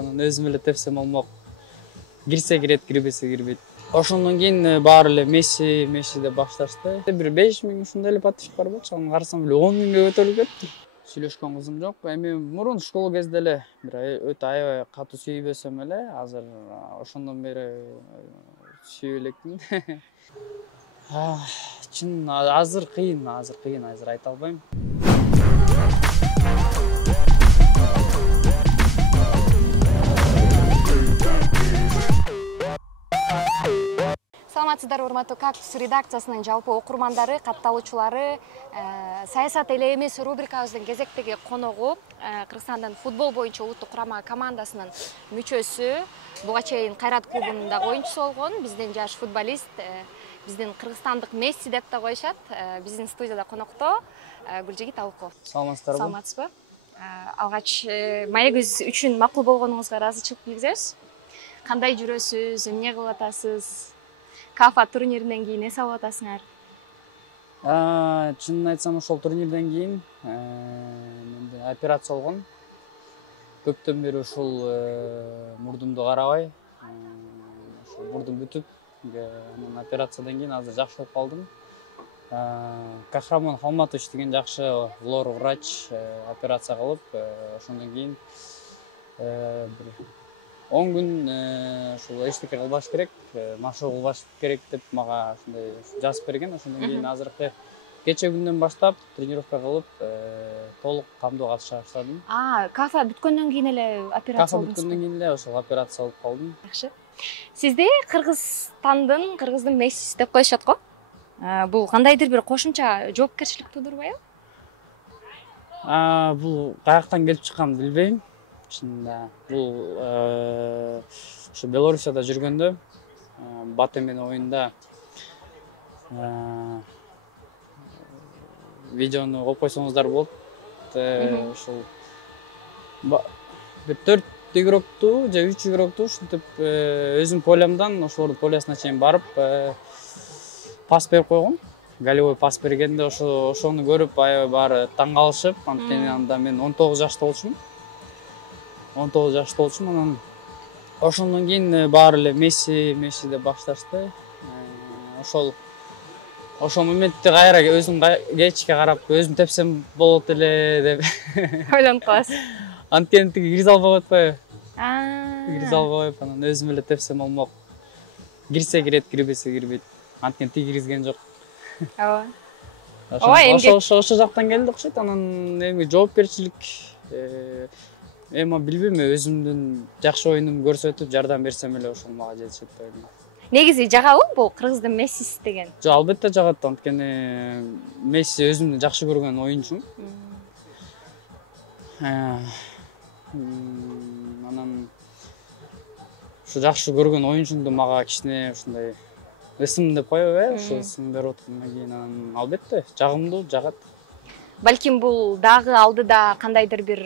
Анан өзүм эле тепсем болмок. Кирсе кирет, кирбесе кирбейт. Ошондон кийин баары эле Месси деп башташты. Бир 5000 ушундай эле подписчик бар болчу. Аны карасам эле 10 000ге көтөрүлүп кетти. Сүйлөшкөн кызым жок. Эми мурун школа кезде эле бир өтө аябай катуу сүйбөсөм эле, азыр ошондон бери сүйө электим. Чын азыр кыйын, азыр айта албайм. Саламатсыздарбы, урматтуу Кактус редакциясынын жалпы окурмандары, катталуучулары, саясат эле эмес рубрикабыздын кезектеги коногу Кыргызстандын футбол боюнча улуттук курама командасынын мүчөсү, буга чейин Кайрат клубунун дагы оюнчусу болгон, биздин жаш футболист, биздин кыргызстандык Месси деп да коюшат. Биздин студияда конокто Гүлжигит Алыкова. Саламатсыздарбы? Саламатсызбы? Алгач маегибиз үчүн макул болгонуңузга ыраазычылык билдиребиз. Кандай жүрөсүз, эмне кылып атасыз? Кафа турниринен кийин эс алып атасыңар? Чынын айтсам, ошол турнирден кийин менде операция болгон. Көптөн бери ушул мурдумду карабай, ошол мурдум бүтүп, анан операциядан кийин азыр жакшы болуп калдым. Кахрамон Халматович деген жакшы лор врач операция кылып, ошондон кийин бир 10 күн ушул эчтеке кылбаш керек, машыгуу кылбаш керек деп мага ушундай жазып берген. Ошондон кийин азыркы кече күндөн баштап тренировка кылып, толук кандуу катыша баштадым. Кафа бүткөндөн кийин эле операция болдуңузбу? Кафа бүткөндөн кийин эле ошол операция болуп калдым. Жакшы. Сизди кыргыздын Мессиси деп коюшат го. Бул кандайдыр бир кошумча жоопкерчилик туудурбайбы? Бул каяктан келип чыкканын билбейм. Чынында бул ушу Белоруссияда жүргөндө Батемен оюнда видеону коюп койсоңуздар болот. Ушул бир 4 игрокту же 3 игрокту ушинтип өзүм полямдан ошолордун полясына чейин барып пас берип койгом. Голевой пас бергенде ошону көрүп аябай баары таң калышып, анткени анда мен 19 жашта болчумун. Анан ошондон кийин баары эле Месси деп башташты. Ошол моментте кайра өзүм кечке карап, өзүм тепсем болот эле деп Ойлонуп каласыз. Анткени тиги киргизе албай атпайбы? Киргизе албай коюп, анан өзүм эле тепсем болмок. Кирсе кирет, кирбесе кирбейт. Анткени тиги киргизген жок. Ооба. Ошо жактан келди окшойт. Анан эми жоопкерчилик эми билбейм, өзүмдүн жакшы оюнумду көрсөтүп жардам берсем эле ошол мага жетишет деп ойлойм. Негизи жагабы бул кыргыздын Мессиси деген? Жок, албетте жагат, анткени Месси өзүмдүн жакшы көргөн оюнчум. Анан ушу жакшы көргөн оюнчумду мага кичине ушундай ысым деп коебу, ушу ысым берип аткандан кийин анан албетте жагымдуу, жагат. Балким бул дагы алдыда кандайдыр бир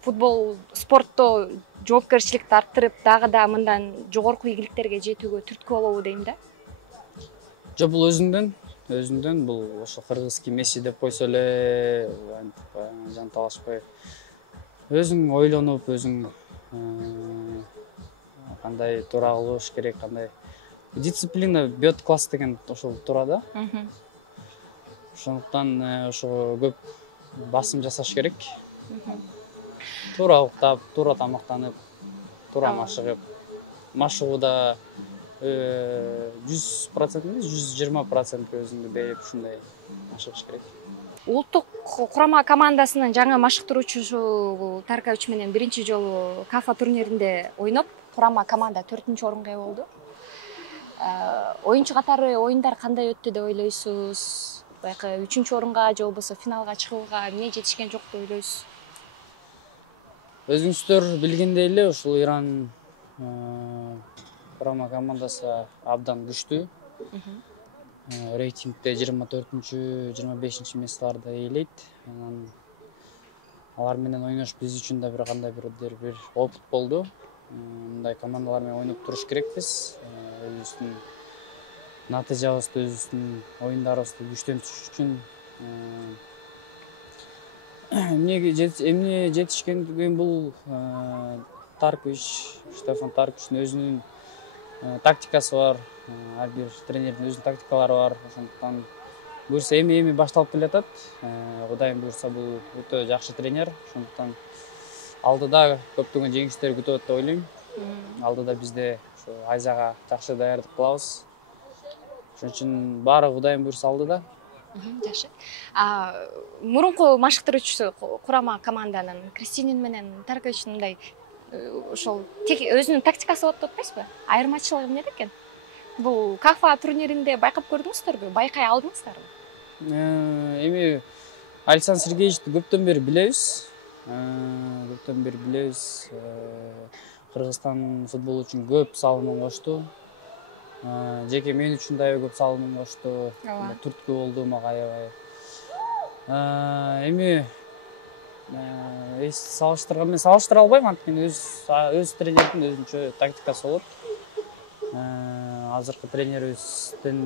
футбол спортто жоопкерчиликти арттырып, дагы да мындан жогорку ийгиликтерге жетүүгө түрткү болобу дейм да. Жок, бул өзүндөн бул ошо кыргызский Месси деп койсо эле жан талашпай, өзүң ойлонуп, өзүң кандай туура кылыш керек, кандай дисциплина, бет класс деген ошол туура да. Ошондуктан ошого көп басым жасаш керек. Туура уктап, туура тамактанып, туура машыгып, машыгууда 100% эмес, 120% өзүңдү берип ушундай машыгыш керек. Улуттук курама командасынын жаңы машыктыруучусу Таркович менен биринчи жолу Кафа турниринде ойноп, курама команда 4-орунга ээ болду. Оюнчу катары оюндар кандай өттү деп ойлойсуз? Баягы 3-орунга же болбосо финалга чыгууга эмне жетишкен жок деп ойлойсуз? Өзүңүздөр билгендей эле, ушул Иран курама командасы абдан күчтүү. Рейтингде 24-25 месторду ээлейт. Анан алар менен ойнош биз үчүн да бир кандай бир опыт болду. Мындай командалар менен ойноп туруш керекпиз. Өзүбүздүн натыйжабызды, өзүбүздүн оюндарыбызды күчтөнтүш үчүн эмне жетишкен бул Штефан Тарковичтин өзүнүн тактикасы бар. Ар бир тренердин өзүнүн тактикалары бар. Ошондуктан буюрса эми башталып келатат. Кудайым буюрса бул өтө жакшы тренер. Ошондуктан алдыда көптөгөн жеңиштер күтөт деп ойлойм. Алдыда бизде ошо Айзага жакшы даярдык кылабыз. Ошон үчүн баары Кудайым буюрса алдыда. Жакшы. Мурунку машыктыруучусу курама команданын Кристинин менен Тарковичтин мындай ошол өзүнүн тактикасы болот деп атпайсызбы? Айырмачылыгы эмнеде экен? Бул КАФА турниринде байкап көрдүңүздөрбү? Байкай алдыңыздарбы? Эми Александр Сергеевичти көптөн бери билебиз. Кыргызстан футболу үчүн көп салымын кошту. Жеке мен үчүн да көп салымын кошту. Түрткү болду мага аябай. Эми мен салыштыра албайм, анткени өз тренердин өзүнчө тактикасы болот. Азыркы тренерибиздин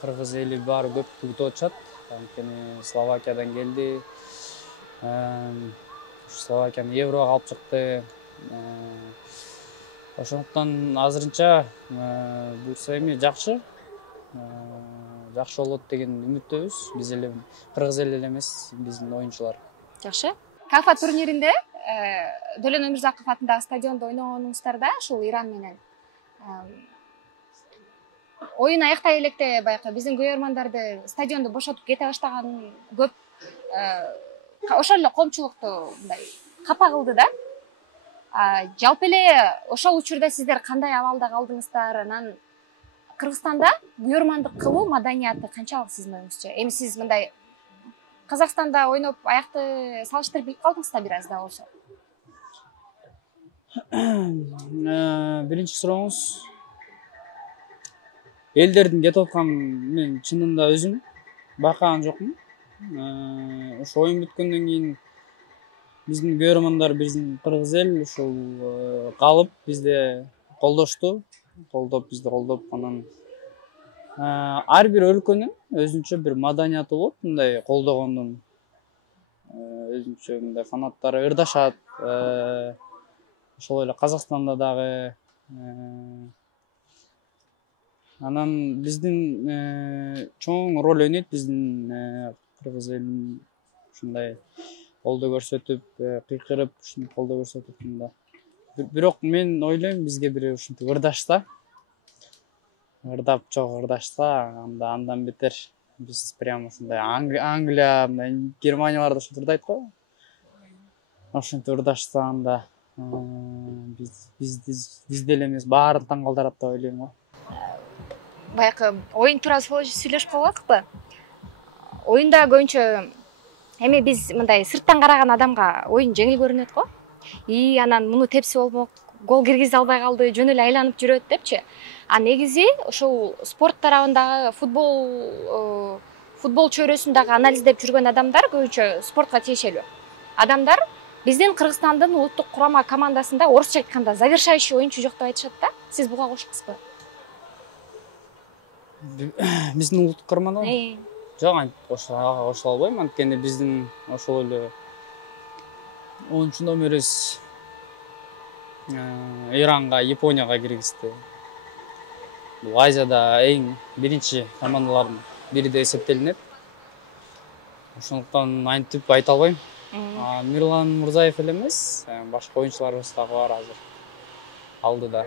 кыргыз эли баары көп күтүп атышат. Анткени Словакиядан келди. Словакияны Еврого алып чыкты. Ошондуктан азырынча буюрса эми жакшы болот деген үмүттөбүз. Биз эле кыргыз эли эле эмес, биздин оюнчулар. Жакшы. КАФА турниринде Дөлөн Өмүрзаков атындагы стадиондо ойногонуңуздарда ушул Иран менен оюн аяктай электе баягы биздин көрөрмандарды стадионду бошотуп кете баштаган көп ошол эле коомчулукту мындай капа кылды да. Жалпы эле ошол учурда сиздер кандай абалда калдыңыздар? Анан Кыргызстанда көрөрмандык кылуу маданияты канчалык сиздин оюңузча? Эми сиз мындай Казакстанда ойноп аякты салыштырып билип калдыңыз да бир аз да болсо? Биринчи сурооңуз элдердин кетип атканын мен чынында өзүм байкаган жокмун. Ошо оюн бүткөндөн кийин биздин көрөрмандар, биздин кыргыз эл ушул калып бизди колдошту. Бизди колдоп, анан ар бир өлкөнүн өзүнчө бир маданияты болот, мындай колдогондун. Өзүнчө мындай фанаттары ырдашат. Ошол эле Казакстанда дагы. Анан биздин чоң роль ойнойт биздин кыргыз элин ушундай колдоо көрсөтүп, кыйкырып, ушинтип колдоо көрсөтүп мында. Бирок мен ойлойм бизге бир ушинтип ырдашса, андан бетер биз прям ушундай Англия, Германияларда ушинтип ырдайт го. Ошентип ырдашса анда биз деле эмес, баарын таң калтырат деп ойлойм го. Баягы оюн тууралуу сүйлөшүп калбадыкпы? Оюнда көбүнчө эми биз мындай сырттан караган адамга оюн жеңил көрүнөт го. Анан муну тепси болмок, гол киргизе албай калды, жөн эле айланып жүрөт депчи. Негизи ошол спорт тарабындагы футбол чөйрөсүндөгү анализдеп жүргөн адамдар көбүнчө спортко тиешелүү. Адамдар биздин Кыргызстандын улуттук курама командасында орусча айтканда завершающий оюнчу жок деп айтышат да. Сиз буга кошосузбу? Биздин улуттук курамада? Жок, кошула албайм, анткени биздин ошол эле оюнчу номерибиз Иранга, Японияга киргизди. Бул Азияда эң биринчи командалардын бири деп эсептелинет. Ошондуктан антип айта албайм. Мирлан Мурзаев эле эмес, башка оюнчуларыбыз дагы бар азыр алдыда.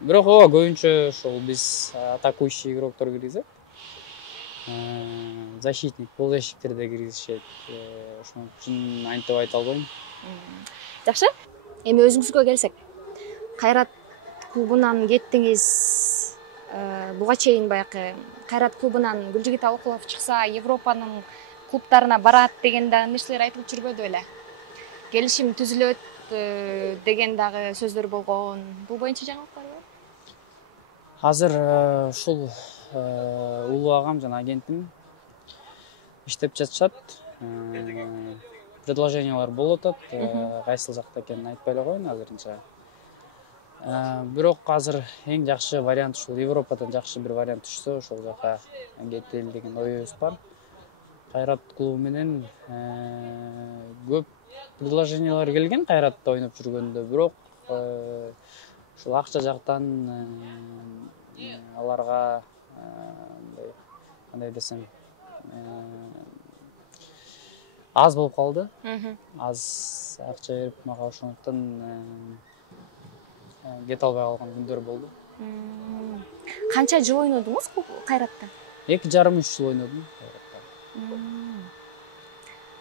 Бирок көбүнчө ошол биз атакующий игроктор киргизет. Защитник, полузащиттерде киргизишет. Ошон үчүн антип айта албайм. Жакшы. Эми өзүңүзгө келсек, Кайрат клубунан кеттиңиз. Буга чейин баягы Кайрат клубунан Гүлжигит Алыкулов чыкса, Европанын клубтарына барат деген да нерселер айтылып жүрбөдү беле? Келишим түзүлөт деген дагы сөздөр болгон. Бул боюнча жаңылык барбы? Азыр ушул улуу агам жана агентим иштеп жатышат. Предложениялар болуп атат. Кайсыл жакта экенин айтпай эле коеюн азырынча. Бирок азыр эң жакшы вариант ушул Европадан жакшы бир вариант түшсө, ошол жака кетели деген оюбуз бар. Кайрат клубу менен көп предложениялар келген Кайратта ойноп жүргөндө, бирок ушул акча жактан аларга кандай десем, аз болуп калды. Аз акча берип мага, ошондуктан кете албай калган күндөр болду. Канча жыл ойнодуңуз Кайратта? 2,5-3 жыл ойнодум Кайратта.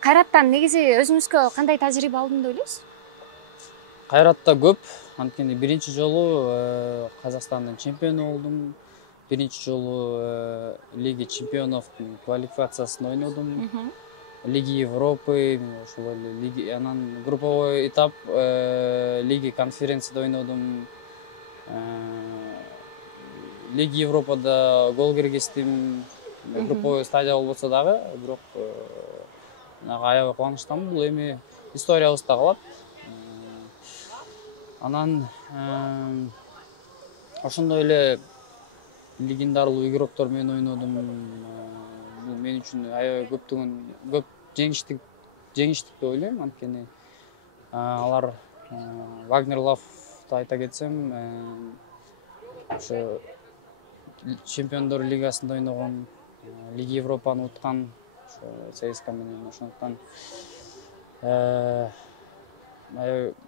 Кайраттан негизи өзүңүзгө кандай тажрыйба алдым деп ойлойсуз? Кайратта көп, анткени биринчи жолу Казакстандын чемпиону болдум. Биринчи жолу Лиги чемпионовдун квалификациясын ойнодум. Лиги Европы, ошол эле анан групповой этап Лиги конференцияда ойнодум. Лиги Европада гол киргиздим. Групповой стадия болбосо дагы, бирок аябай кубанычтамын. Бул эми историябызда калат. Анан ошондой эле легендарлуу игроктор менен ойнодум. Бул мен үчүн аябай көп жеңиштик деп ойлойм, анткени алар Вагнер Лавды айта кетсем, ошо Чемпиондор лигасында ойногон, Лиги Европаны уткан, ошо ЦСКА менен. Ошондуктан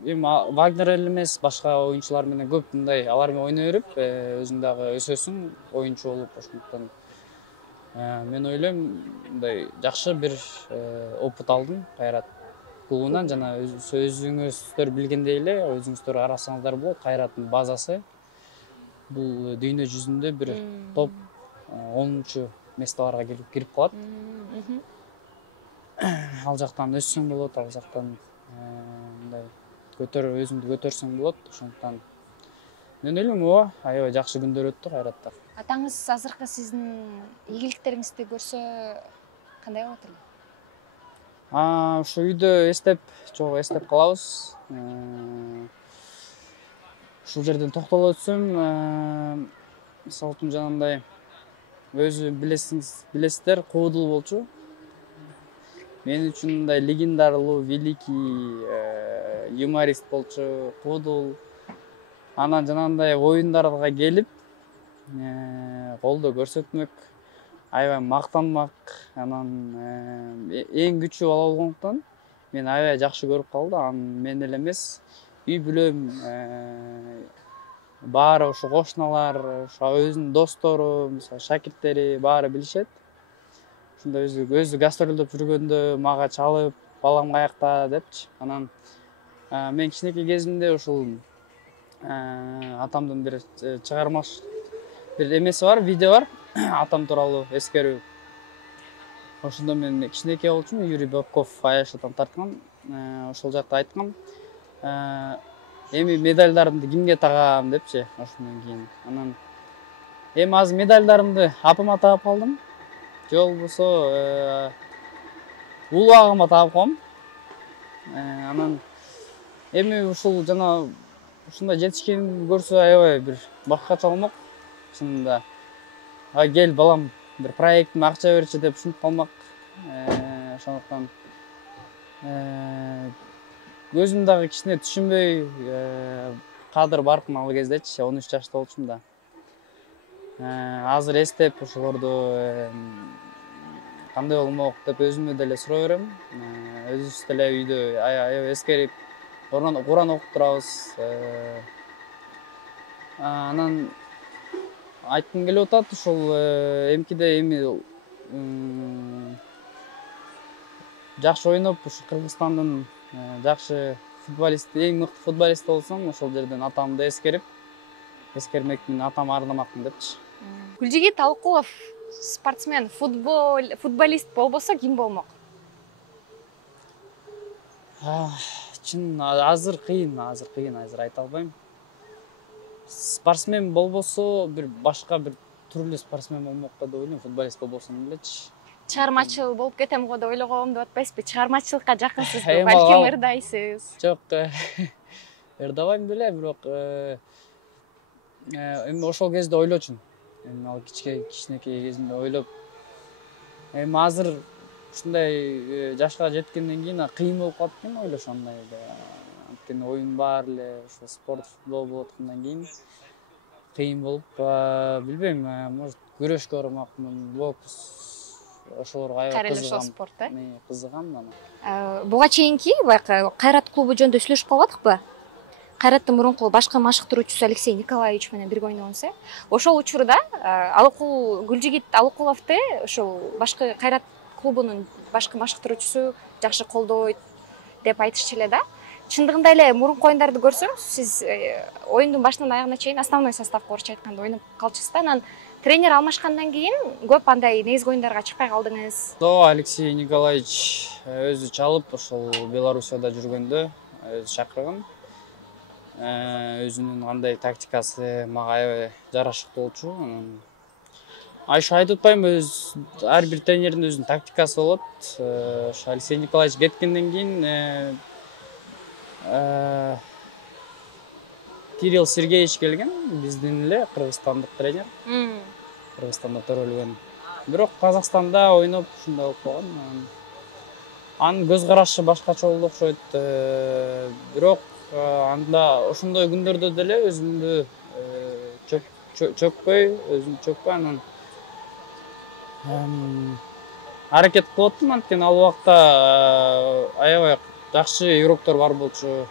эми Вагнер эле эмес, башка оюнчулар менен көп мындай алар менен ойной берип, өзүң дагы өсөсүң, оюнчу болуп. Ошондуктан мен ойлойм, мындай жакшы бир опыт алдым Кайрат клубунан. Жана өзүңүздөр билгендей эле, өзүңүздөр карасаңыздар болот, Кайраттын базасы бул дүйнө жүзүндө бир топ 10-чу местолорго кирип калат. Ал жактан өссөң болот, ал жактан мындай өзүңдү көтөрсөң болот. Ошондуктан мен ойлойм, аябай жакшы күндөр өттү Кайратта. Атаңыз азыркы сиздин ийгиликтериңизди көрсө кандай болот эле? Ушу үйдө эстеп калабыз. Ушул жерден токтоло өтсөм, мисалы үчүн жанагындай өзү билесиздер, Куудул болчу. Мен үчүн мындай легендарлуу, великий юморист болчу Куудул. Анан жанагындай оюндарга келип, колдо көрсөтмөк, аябай мактанмак. Анан эң күчүү бала болгондуктан мен аябай жакшы көрүп калды. Анан мен эле эмес, үй бүлөм, баары ошо кошуналар, ошо өзүнүн достору, мисалы шакирттери баары билишет. Ушунда өзү гастролдоп жүргөндө мага чалып, балам каякта депчи. Анан мен кичинекей кезимде ушул атамдын бир чыгармаш бир эмеси бар, видео бар, атам тууралуу эскерүү. Ошондо мен кичинекей болчумун, Юрий Бабков Аяшатан тарткан. Ошол жакта айткам, эми медальдарымды кимге тагам депчи. Ошондон кийин анан эми азыр медальдарымды апама тагып калдым. Же болбосо улуу тагып коем. Анан эми ушул жана ушундай жетишкенди көрсө аябай бир башкача болмок. Чынында кел балам, бир проектиме акча берчи деп ушинтип калмак. Ошондуктан өзүм дагы кичине түшүнбөй кадыр баркын ал кездечи, 13 жашта болчумун да. Азыр эстеп ошолорду кандай болмок деп өзүмө деле суроо берем. Өзүбүз деле үйдө аябай эскерип, Куран окуп турабыз. Анан айткым келип атат, ушул эмкиде жакшы ойноп, ушу Кыргызстандын жакшы футболисти, эң мыкты футболисти болсом, ошол жерден атамды эскермекмин, атам ардамакмын депчи. Гүлжигит Алкулов спортсмен, футболист болбосо ким болмок? Чын азыр кыйын айта албайм. Спортсмен болбосо башка бир түрлүү спортсмен болмок деп ойлойм, футболист болбосом элечи. Чыгармачыл болуп кетем го деп ойлогом деп атпайсызбы? Чыгармачылыкка жакынсызбы? Балким ырдайсыз? Жок, ырдабайм деле, бирок эми ошол кезде ойлочумун. Эми ал кичинекей кезимде ойлоп, эми азыр ушундай жашка жеткенден кийин кыйын болуп калат экен ойлошондой анткени оюн баары эле ошо спорт футбол болуп аткандан кийин кыйын болуп билбейм, может күрөшкө бармакмын, бокс ошолорго аябай кайра эле ошол спорт кызыгам анан. Буга чейинки баягы Кайрат клубу жөнүндө сүйлөшүп калбадыкпы? Кайраттын мурунку башкы машыктыруучусу Алексей Николаевич менен бирге ойногонсуз. Ошол учурда Алыкул Гүлжигит Алыкуловду ошол башкы Кайрат клубунун башкы машыктыруучусу жакшы колдойт деп айтышчу эле да. Чындыгында эле мурунку оюндарды көрсөң, сиз оюндун башынан аягына чейин основной составка орусча айтканда ойноп калчысыз да. Анан тренер алмашкандан кийин көп андай негизги оюндарга чыкпай калдыңыз. Алексей Николаевич өзү чалып ошол Белоруссияда жүргөндө өзү чакырган. Өзүнүн кандай тактикасы мага аябай жарашыктуу болчу. Айшы айтып атпайм, ар бир тренердин өзүнүн тактикасы болот. Алексей Николаевич кеткенден кийин Кирилл Сергеевич келген, биздин эле кыргызстандык тренер. Кыргызстанда төрөлгөн. Бирок Казакстанда ойноп ушундай болуп калган. Анын көз карашы башкача болду окшойт. Бирок анда ошондой күндөрдө деле өзүмдү чөкпөй анан аракет кылып аттым, анткени ал убакта аябай жакшы игроктор бар болчу.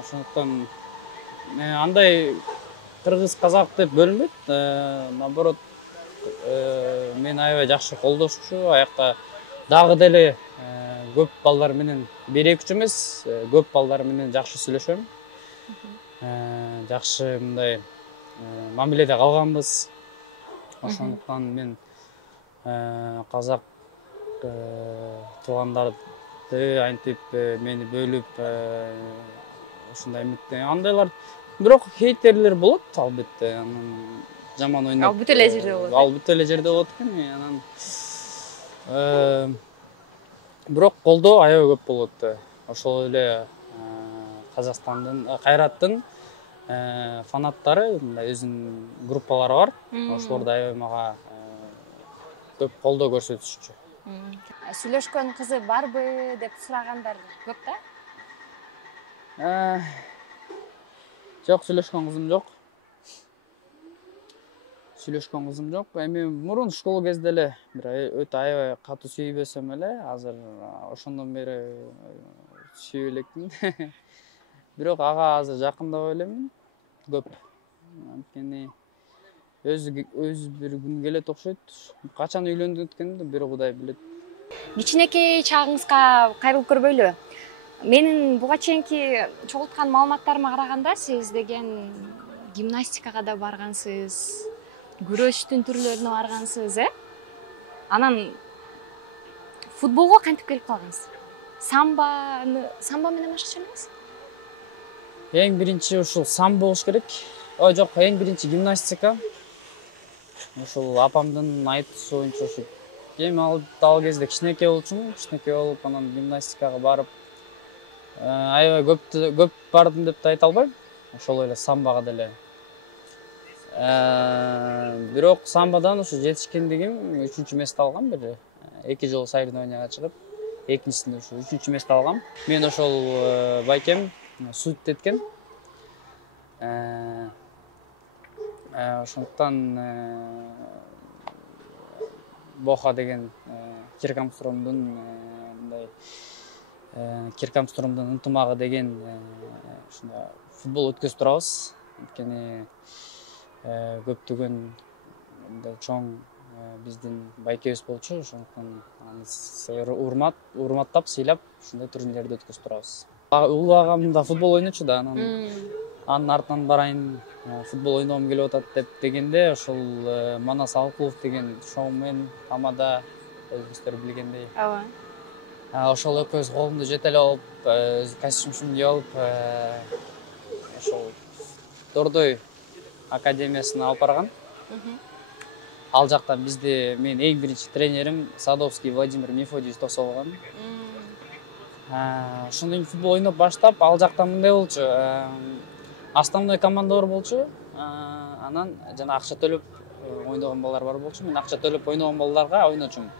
Ошондуктан андай кыргыз казак деп бөлүнбөйт, наоборот мени аябай жакшы колдошчу. Аякта дагы деле көп балдар менен, 1-2 эмес, көп балдар менен жакшы сүйлөшөм. Жакшы мындай мамиледе калганбыз. Ошондуктан мен казак туугандарды антип мени бөлүп ушундай эметтен андайлар, бирок хейтерлер болот албетте. Анан жаман ойноп. Ал бүт эле жерде болот. Ал бүт эле жерде болот экен. Анан бирок колдоо аябай көп болот. Ошол эле Казакстандын, Кайраттын фанаттары, мындай өзүнүн группалары бар. Ошолордо аябай мага көп колдоо көрсөтүшчү. Сүйлөшкөн кызы барбы деп сурагандар көп да? Жок, сүйлөшкөн кызым жок. Эми мурун школа кезде эле бир өтө аябай катуу сүйбөсөм эле, азыр ошондон бери сүйө элекмин. Бирок ага азыр жакындабай элемин көп. Анткени өз бир күн келет окшойт. Качан үйлөндү эткенди бир Кудай билет. Кичинекей чагыңызга кайрылып көрбөйлү. Менин буга чейинки чогулткан маалыматтарыма караганда, сиз деген гимнастикага да баргансыз, күрөштүн түрлөрүнө баргансыз, Анан футболго кантип келип калгансыз? Самба менен башкача эмес? Эң биринчи ушул самбо болуш керек. Жок, эң биринчи гимнастика. Ушул апамдын айтуусу боюнча ушул. Эми ал кезде кичинекей болуп, анан гимнастикага барып, аябай көп бардым деп да айта албайм. Ошол эле самбага деле. Бирок самбадан ушу жетишкендигим 3-чү месте алгам бир. 2 жолу соревнованияга чыгып, экинчисинде ушу 3-чү месте алгам. Мен ошол байкем суд эткен. Ошондуктан Боха деген Киркамстромдун ынтымагы деген ушундай футбол өткөзүп турабыз. Анткени көптөгөн чоң биздин байкебиз болчу. Ошондуктан аны урматтап, сыйлап ушундай турнирлерди өткөзүп турабыз. Улуу агам да футбол ойночу да, анын артынан барайын, футбол ойногум келип атат деп дегенде, ошол Манас Алыкулов деген шоумен, тамада өзүңүздөр билгендей. Ооба. Ошол экөөбүз колумду жетелеп алып, костюм кийип алып, ошол Дордой академиясына алып барган. Ал жактан бизди мен эң биринчи тренерим Садовский Владимир Мефодиевич тосуп алган. Ошондон кийин футбол ойноп баштап, ал жактан мындай болчу. Основной командалар болчу. Анан жана акча төлөп ойногон балдар бар болчу. Мен акча төлөп ойногон балдарга ойночумун.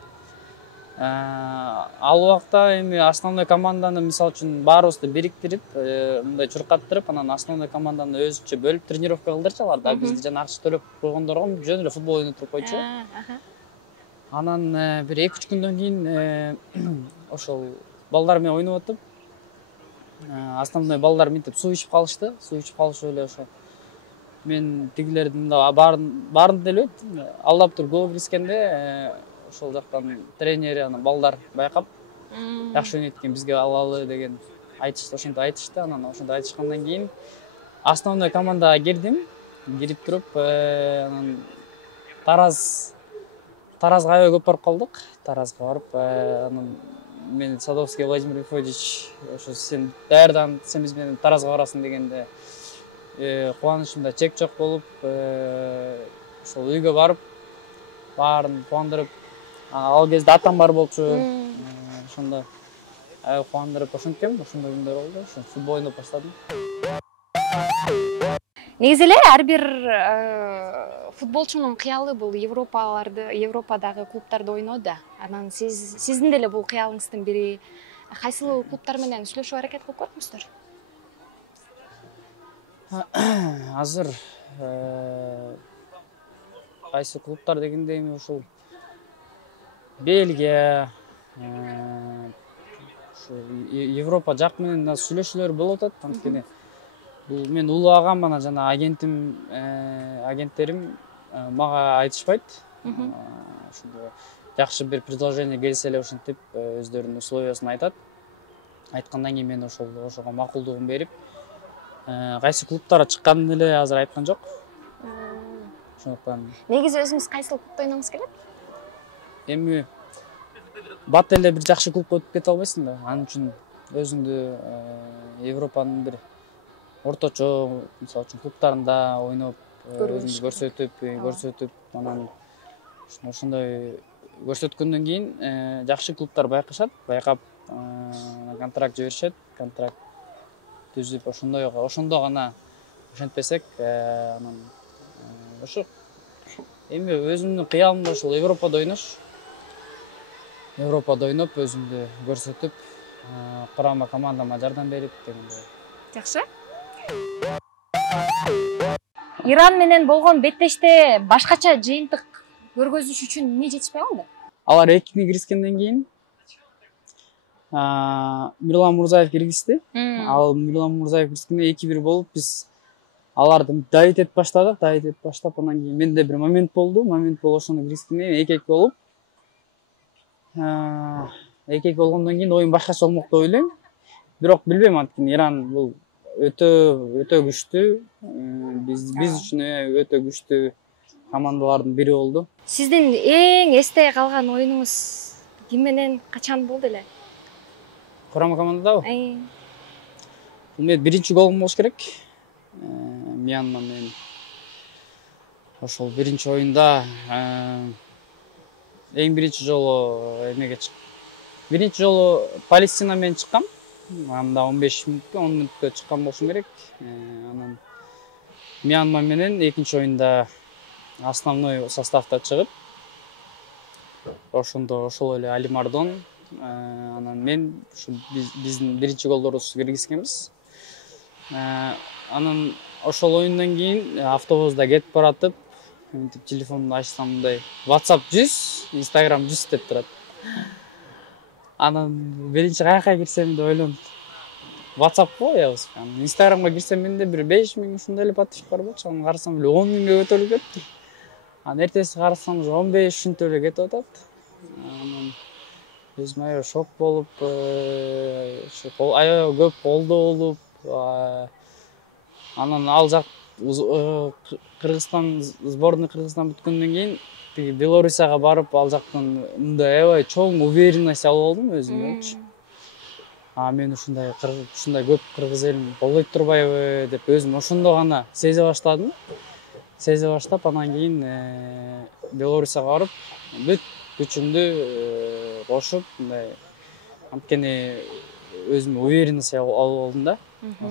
Ал убакта эми основной команданы мисалы үчүн баарыбызды бириктирип, мындай чуркаттырып, анан основной команданы өзүнчө бөлүп тренировка кылдырчу алар да бизди жана акча төлөп койгондорго жөн эле футбол ойноп туруп койчу. Анан бир 2-3 күндөн кийин ошол балдар менен ойноп атып, основной балдар мынтип суу ичип калышты. Суу ичип калышып эле ошо мен тигилердин да баарын делбейт. Алдап туруп гол киргизгенде ошол жактан тренери анан балдар байкап, жакшы ойнойт экен, бизге алалы деген айтышты, ошентип айтышты. Анан ошентип айтышкандан кийин основной командага кирдим. Кирип туруп, анан Таразга аябай көп барып калдык. Таразга барып, анан мен Садовский Владимир Мефодич ошо сен даярдан, сен биз менен Таразга барасың дегенде кубанычымда чек жок болуп, ошол үйгө барып, баарын кубандырып, ал кезде атам бар болчу. Ошондо аябай кубандырып ошенткем, ошондой күндөр болду. Ошо футбол ойноп баштадым. Негизи эле ар бир футболчунун кыялы бул Европадагы клубтарда ойноо да. Анан сиздин деле бул кыялыңыздын бири. Кайсыл клубтар менен сүйлөшүп аракет кылып көрдүңүздөр? Азыр кайсы клубтар дегенде эми ушул Бельгия, Европа жак менен сүйлөшүүлөр болуп атат. Анткени бул мен улуу агам анан жана агенттерим мага айтышпайт. Ошондо жакшы бир предложение келсе эле ошентип өздөрүнүн условиясын айтат. Айткандан кийин мен ошого макулдугун берип, кайсы клубтарга чыкканын эле азыр айткан жок. Ошондуктан Негизи өзүңүз кайсыл клубта ойногуңуз келет? Эми бат эле бир жакшы клубка өтүп кете албайсың да. Анын үчүн өзүңдү Европанын бир орточо, мисалы үчүн клубтарында ойноп, өзүңдү көрсөтүп, анан ошондой көрсөткөндөн кийин жакшы клубтар байкап контракт жиберишет, контракт түзүп, ошондо гана ошентпесек, анан ошо эми өзүмдүн кыялым да ушул Европада ойнош. Европада ойноп, өзүмдү көрсөтүп, курама командама жардам берип дегендей. Жакшы. Иран менен болгон беттеште башкача жыйынтык көргөзүш үчүн эмне жетишпей калды? Алар 2-ни киргизгенден кийин Мирлан Мурзаев киргизди. Ал Мирлан Мурзаев киргизгенде 2-1 болуп, биз аларды давить этип баштадык. Давить этип баштап, анан кийин менде бир момент болду. Момент болуп, ошону киргизгенде 2-2 болуп, 2-2 болгондон кийин оюн башкача болмок деп ойлойм. Бирок билбейм, анткени Иран бул өтө күчтүү, биз үчүн өтө күчтүү командалардын бири болду. Сиздин эң эсте калган оюнуңуз ким менен качан болду эле? Курама командадабы? Бул мен биринчи голум болуш керек. Мьянма менен ошол биринчи оюнда эң биринчи жолу эмеге чыктым. Биринчи жолу Палестина менен чыккам. Анда 15 мүнөткө, 10 мүнөткө чыккан болушум керек. Анан Мьянма менен экинчи оюнда основной составда чыгып, ошол эле Али Мардон, анан мен биздин биринчи голдорубузду киргизгенбиз. Анан ошол оюндан кийин автобуста кетип баратып, телефонду ачсам мындай WhatsApp 100, Instagram 100 деп турат. Анан биринчи каяка кирсем деп ойлонуп, WhatsApp'ко ябыз. Instagram'га кирсем менде бир 5000 ушундай эле подписчик бар болчу. Аны карасам эле 10 миңге өтө эле кетти. Анан эртеси карасам уже 15 ушинтип эле кетип атат. Анан өзүм аябай шок болуп, аябай көп колдоо болуп, анан ал жак Кыргызстан сборный Кыргызстан бүткөндөн кийин Белоруссияга барып, ал жактан мындай аябай чоң уверенность алып алдым өзүмө. Мен ушундай көп кыргыз элин колдойт турбайбы деп өзүм ошондо гана сезе баштадым. Сезе баштап, анан кийин Белоруссияга барып, бүт күчүмдү кошуп, мындай анткени өзүмө уверенность алып алдым да.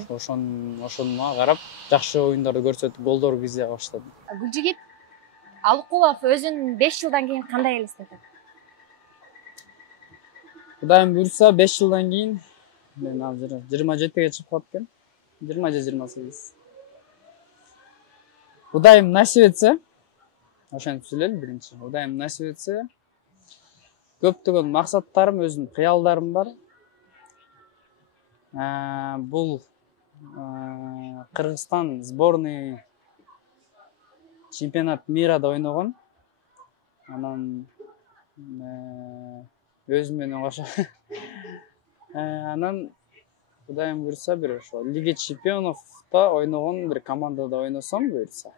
Ошонума карап, жакшы оюндарды көрсөтүп, голдор киргизе баштадым. Гүлжигит Алыкулов өзүн 5 жылдан кийин кандай элестетет? Кудайым буйрса 5 жылдан кийин мен азыр 27-ге чыгып калыптырмын. 20 же 28. Кудайым насип этсе, ошентип сүйлөйлү биринчи. Кудайым насип этсе, көптөгөн максаттарым, өзүмдүн кыялдарым бар. Бул Кыргызстан сборный чемпионат мирада ойногон. Анан өзүм менен кошо. Анан Кудайым буйрса бир ошо Лига чемпионовдо ойногон бир командада ойносом буйрса.